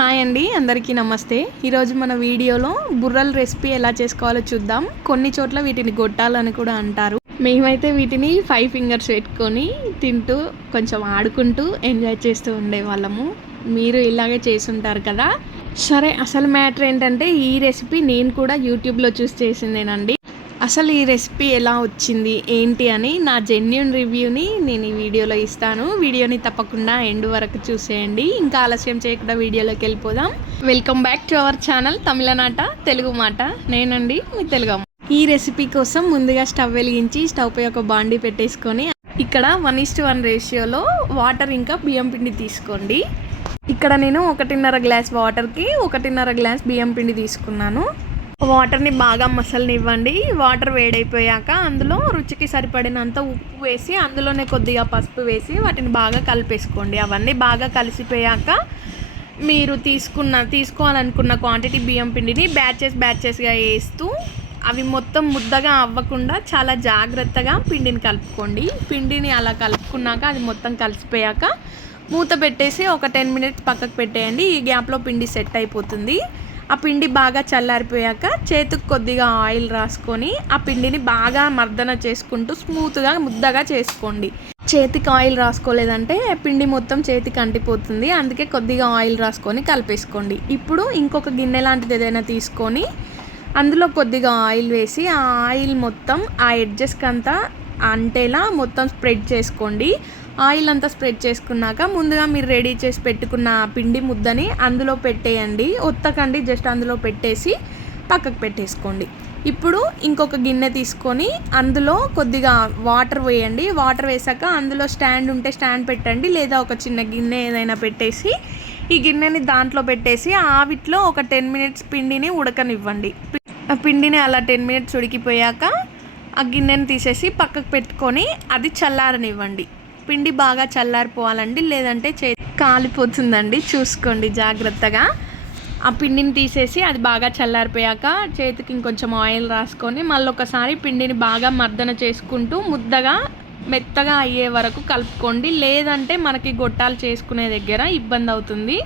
Hi అండి అందరికీ నమస్తే. ఈరోజు మన వీడియోలో బుర్రల రెసిపీ ఎలా చేసుకోవాలో చూద్దాం. కొన్ని చోట్ల వీటిని గొట్టాలని కూడా అంటారు. మేమైతే వీటిని ఫైవ్ ఫింగర్స్ పెట్టుకొని తింటూ కొంచెం ఆడుకుంటూ ఎంజాయ్ చేస్తూ ఉండేవాళ్ళము. మీరు ఇలాగే చేసుంటారు కదా. సరే అసలు మ్యాటర్ ఏంటంటే ఈ రెసిపీ నేను కూడా యూట్యూబ్లో చూసి చేసిందేనండి. అసలు ఈ రెసిపీ ఎలా వచ్చింది ఏంటి అని నా జెన్యున్ రివ్యూని నేను ఈ వీడియోలో ఇస్తాను. వీడియోని తప్పకుండా ఎండ్ వరకు చూసేయండి. ఇంకా ఆలస్యం చేయకుండా వీడియోలోకి వెళ్ళిపోదాం. Welcome back to our channel తమిళనాట తెలుగు మాట. నేనండి మీ తెలుగు ఈ రెసిపీ కోసం ముందుగా స్టవ్ వెలిగించి స్టవ్ పై ఒక బాండి పెట్టేసుకొని ఇక్కడ వన్ ఇస్ట్ వన్ రేషియోలో వాటర్ ఇంకా బియ్యం పిండి తీసుకోండి. ఇక్కడ నేను ఒకటిన్నర గ్లాస్ వాటర్కి ఒకటిన్నర గ్లాస్ బియ్యం పిండి తీసుకున్నాను. వాటర్ని బాగా మసలనివ్వండి. వాటర్ వేడైపోయాక అందులో రుచికి సరిపడినంత ఉప్పు వేసి అందులోనే కొద్దిగా పసుపు వేసి వాటిని బాగా కలిపేసుకోండి. అవన్నీ బాగా కలిసిపోయాక మీరు తీసుకున్న తీసుకోవాలనుకున్న క్వాంటిటీ బియ్యం పిండిని బ్యాచెస్ బ్యాచెస్గా వేస్తూ అవి మొత్తం ముద్దగా అవ్వకుండా చాలా జాగ్రత్తగా పిండిని కలుపుకోండి. పిండిని అలా కలుపుకున్నాక అది మొత్తం కలిసిపోయాక మూత పెట్టేసి ఒక టెన్ మినిట్స్ పక్కకు పెట్టేయండి. ఈ గ్యాప్లో పిండి సెట్ అయిపోతుంది. ఆ పిండి బాగా చల్లారిపోయాక చేతికి కొద్దిగా ఆయిల్ రాసుకొని ఆ పిండిని బాగా మర్దన చేసుకుంటూ స్మూత్గా ముద్దగా చేసుకోండి. చేతికి ఆయిల్ రాసుకోలేదంటే పిండి మొత్తం చేతికి అంటిపోతుంది. అందుకే కొద్దిగా ఆయిల్ రాసుకొని కలిపేసుకోండి. ఇప్పుడు ఇంకొక గిన్నె లాంటిది ఏదైనా తీసుకొని అందులో కొద్దిగా ఆయిల్ వేసి ఆ ఆయిల్ మొత్తం ఆ ఎడ్జెస్కి అంతా అంటేలా మొత్తం స్ప్రెడ్ చేసుకోండి. ఆయిల్ అంతా స్ప్రెడ్ చేసుకున్నాక ముందుగా మీరు రెడీ చేసి పెట్టుకున్న పిండి ముద్దని అందులో పెట్టేయండి. ఒత్తకండి జస్ట్ అందులో పెట్టేసి పక్కకు పెట్టేసుకోండి. ఇప్పుడు ఇంకొక గిన్నె తీసుకొని అందులో కొద్దిగా వాటర్ వేయండి. వాటర్ వేసాక అందులో స్టాండ్ ఉంటే స్టాండ్ పెట్టండి. లేదా ఒక చిన్న గిన్నె ఏదైనా పెట్టేసి ఈ గిన్నెని దాంట్లో పెట్టేసి ఆవిట్లో ఒక టెన్ మినిట్స్ పిండిని ఉడకనివ్వండి. ఆ పిండిని అలా టెన్ మినిట్స్ ఉడికిపోయాక ఆ గిన్నెని తీసేసి పక్కకు పెట్టుకొని అది చల్లారనివ్వండి. పిండి బాగా చల్లారిపోవాలండి లేదంటే చే కాలిపోతుందండి. చూసుకోండి జాగ్రత్తగా. ఆ పిండిని తీసేసి అది బాగా చల్లారిపోయాక చేతికి ఇంకొంచెం ఆయిల్ రాసుకొని మళ్ళీ ఒకసారి పిండిని బాగా మర్దన చేసుకుంటూ ముద్దగా మెత్తగా అయ్యే వరకు కలుపుకోండి. లేదంటే మనకి గొట్టాలు చేసుకునే దగ్గర ఇబ్బంది అవుతుంది.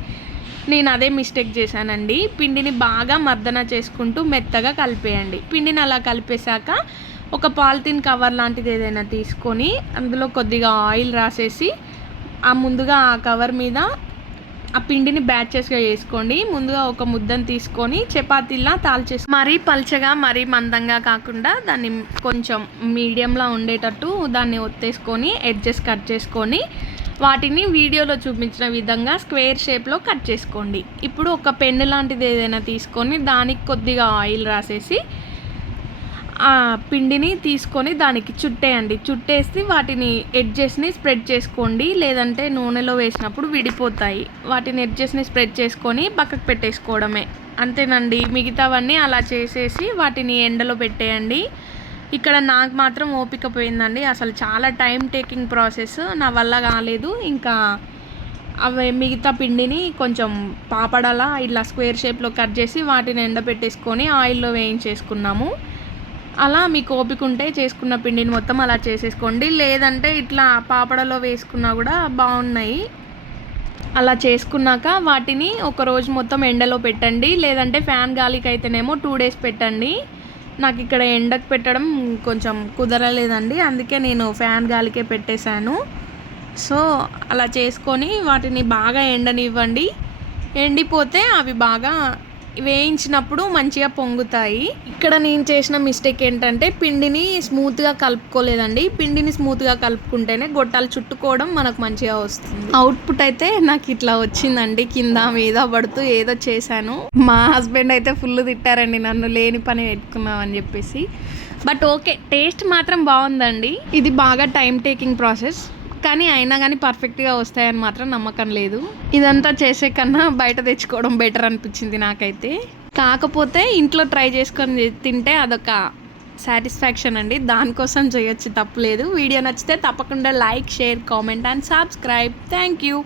నేను అదే మిస్టేక్ చేశానండి. పిండిని బాగా మర్దన చేసుకుంటూ మెత్తగా కలిపేయండి. పిండిని అలా కలిపేశాక ఒక పాలిథిన్ కవర్ లాంటిది ఏదైనా తీసుకొని అందులో కొద్దిగా ఆయిల్ రాసేసి ఆ ముందుగా ఆ కవర్ మీద ఆ పిండిని బ్యాచెస్గా వేసుకోండి. ముందుగా ఒక ముద్దను తీసుకొని చపాతీలా తాల్చేసి మరీ పల్చగా మరీ మందంగా కాకుండా దాన్ని కొంచెం మీడియంలో ఉండేటట్టు దాన్ని ఒత్తేసుకొని ఎడ్జెస్ కట్ చేసుకొని వాటిని వీడియోలో చూపించిన విధంగా స్క్వేర్ షేప్లో కట్ చేసుకోండి. ఇప్పుడు ఒక పెన్ను లాంటిది ఏదైనా తీసుకొని దానికి కొద్దిగా ఆయిల్ రాసేసి ఆ పిండిని తీసుకొని దానికి చుట్టేయండి. చుట్టేసి వాటిని ఎడ్జెస్ని స్ప్రెడ్ చేసుకోండి. లేదంటే నూనెలో వేసినప్పుడు విడిపోతాయి. వాటిని ఎడ్జెస్ని స్ప్రెడ్ చేసుకొని పక్కకు పెట్టేసుకోవడమే. అంతేనండి. మిగతావన్నీ అలా చేసేసి వాటిని ఎండలో పెట్టేయండి. ఇక్కడ నాకు మాత్రం ఓపిక పోయిందండి. అసలు చాలా టైం టేకింగ్ ప్రాసెస్. నా వల్ల కాలేదు. ఇంకా అవి మిగతా పిండిని కొంచెం పాపడలా ఇట్లా స్క్వేర్ షేప్లో కట్ చేసి వాటిని ఎండబెట్టేసుకొని ఆయిల్లో వేయించేసుకున్నాము. అలా మీకు ఓపిక ఉంటే చేసుకున్న పిండిని మొత్తం అలా చేసేసుకోండి. లేదంటే ఇట్లా పాపడలో వేసుకున్నా కూడా బాగున్నాయి. అలా చేసుకున్నాక వాటిని ఒక రోజు మొత్తం ఎండలో పెట్టండి. లేదంటే ఫ్యాన్ గాలికి అయితేనేమో టూ డేస్ పెట్టండి. నాకు ఇక్కడ ఎండకు పెట్టడం కొంచెం కుదరలేదండి. అందుకే నేను ఫ్యాన్ గాలికే పెట్టేశాను. సో అలా చేసుకొని వాటిని బాగా ఎండనివ్వండి. ఎండిపోతే అవి బాగా వేయించినప్పుడు మంచిగా పొంగుతాయి. ఇక్కడ నేను చేసిన మిస్టేక్ ఏంటంటే పిండిని స్మూత్గా కలుపుకోలేదండి. పిండిని స్మూత్గా కలుపుకుంటేనే గొట్టాలు చుట్టుకోవడం మనకు మంచిగా వస్తుంది. అవుట్పుట్ అయితే నాకు ఇట్లా వచ్చిందండి. కింద మీద పడుతూ ఏదో చేశాను. మా హస్బెండ్ అయితే ఫుల్ తిట్టారండి నన్ను లేని పని పెట్టుకున్నామని చెప్పేసి. బట్ ఓకే టేస్ట్ మాత్రం బాగుందండి. ఇది బాగా టైం టేకింగ్ ప్రాసెస్ కానీ అయినా కానీ పర్ఫెక్ట్గా వస్తాయని మాత్రం నమ్మకం లేదు. ఇదంతా చేసే కన్నా బయట తెచ్చుకోవడం బెటర్ అనిపించింది నాకైతే. కాకపోతే ఇంట్లో ట్రై చేసుకొని తింటే అదొక సాటిస్ఫాక్షన్ అండి. దానికోసం చేయొచ్చు తప్పలేదు వీడియో నచ్చితే తప్పకుండా like share comment and subscribe thank you